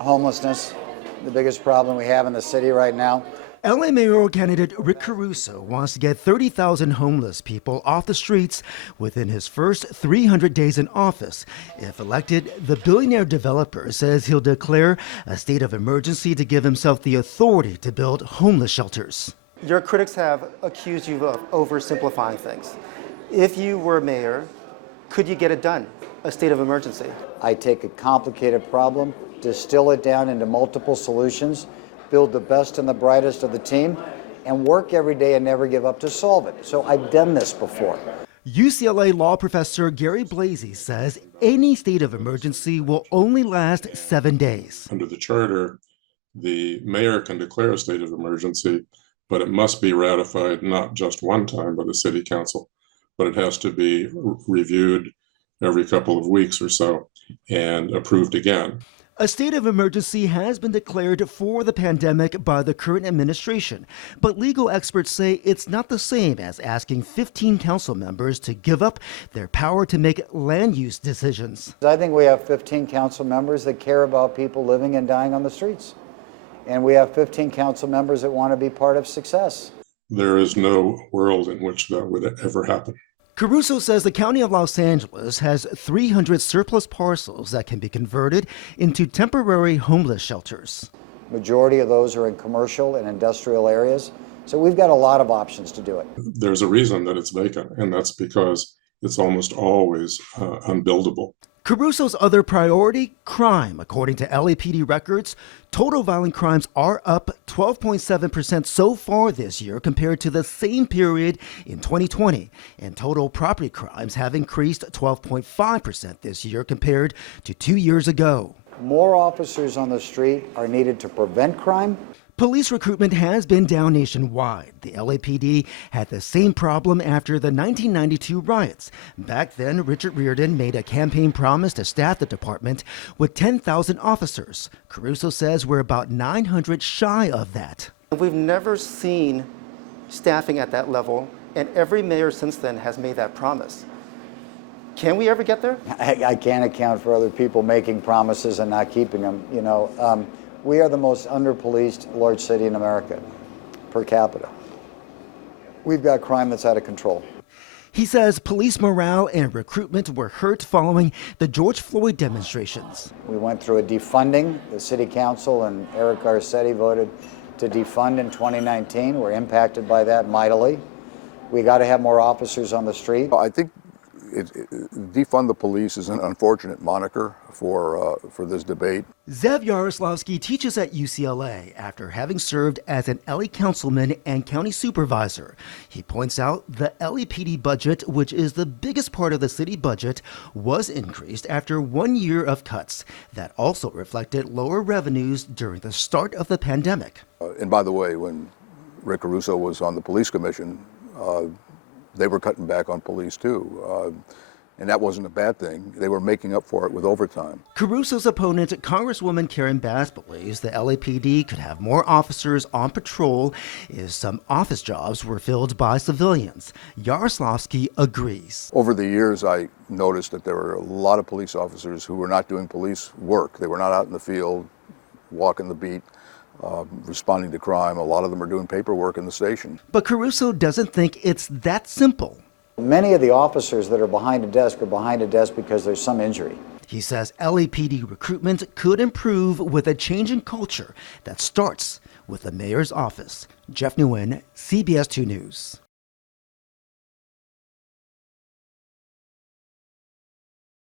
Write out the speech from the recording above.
Homelessness, the biggest problem we have in the city right now. LA mayoral candidate Rick Caruso wants to get 30,000 homeless people off the streets within his first 300 days in office. If elected, the billionaire developer says he'll declare a state of emergency to give himself the authority to build homeless shelters. Your critics have accused you of oversimplifying things. If you were mayor, could you get it done? A state of emergency? I take a complicated problem, distill it down into multiple solutions, build the best and the brightest of the team, and work every day and never give up to solve it. So I've done this before. UCLA law professor Gary Blasey says any state of emergency will only last 7 days. Under the charter, the mayor can declare a state of emergency, but it must be ratified not just one time by the city council, but it has to be reviewed every couple of weeks or so and approved again. A state of emergency has been declared for the pandemic by the current administration, but legal experts say it's not the same as asking 15 council members to give up their power to make land use decisions. I think we have 15 council members that care about people living and dying on the streets. And we have 15 council members that want to be part of success. There is no world in which that would ever happen. Caruso says the County of Los Angeles has 300 surplus parcels that can be converted into temporary homeless shelters. Majority of those are in commercial and industrial areas, so we've got a lot of options to do it. There's a reason that it's vacant, and that's because it's almost always unbuildable. Caruso's other priority, crime. According to LAPD records, total violent crimes are up 12.7% so far this year compared to the same period in 2020. And total property crimes have increased 12.5% this year compared to 2 years ago. More officers on the street are needed to prevent crime. Police recruitment has been down nationwide. The LAPD had the same problem after the 1992 riots. Back then, Richard Riordan made a campaign promise to staff the department with 10,000 officers. Caruso says we're about 900 shy of that. We've never seen staffing at that level, and every mayor since then has made that promise. Can we ever get there? I can't account for other people making promises and not keeping them. We are the most under-policed large city in America per capita. We've got crime that's out of control. He says police morale and recruitment were hurt following the George Floyd demonstrations. We went through a defunding. The city council and Eric Garcetti voted to defund in 2019. We're impacted by that mightily. We got to have more officers on the street. I think defund the police is an unfortunate moniker for this debate. Zev Yaroslavsky teaches at UCLA after having served as an LA councilman and county supervisor. He points out the LAPD budget, which is the biggest part of the city budget, was increased after 1 year of cuts. That also reflected lower revenues during the start of the pandemic. And by the way, when Rick Caruso was on the police commission, they were cutting back on police too. And that wasn't a bad thing. They were making up for it with overtime. Caruso's opponent, Congresswoman Karen Bass, believes the LAPD could have more officers on patrol if some office jobs were filled by civilians. Yaroslavsky agrees. Over the years, I noticed that there were a lot of police officers who were not doing police work. They were not out in the field, walking the beat, responding to crime. A lot of them are doing paperwork in the station. But Caruso doesn't think it's that simple. Many of the officers that are behind a desk because there's some injury. He says LAPD recruitment could improve with a change in culture that starts with the mayor's office. Jeff Nguyen, CBS 2 News.